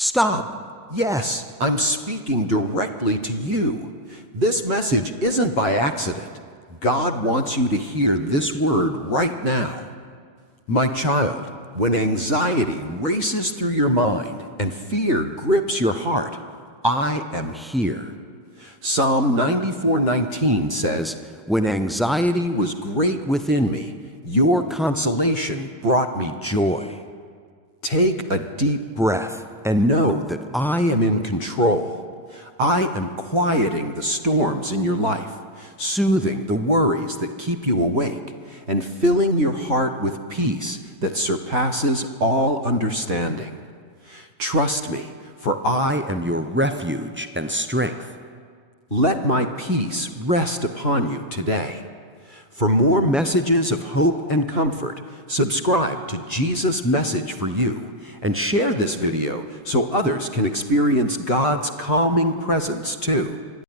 Stop! Yes, I'm speaking directly to you. This message isn't by accident. God wants you to hear this word right now. My child, when anxiety races through your mind and fear grips your heart, I am here. Psalm 94:19 says, "When anxiety was great within me, your consolation brought me joy." Take a deep breath and know that I am in control. I am quieting the storms in your life, soothing the worries that keep you awake, and filling your heart with peace that surpasses all understanding. Trust me, for I am your refuge and strength. Let my peace rest upon you today. For more messages of hope and comfort, subscribe to Jesus' Message for You and share this video so others can experience God's calming presence too.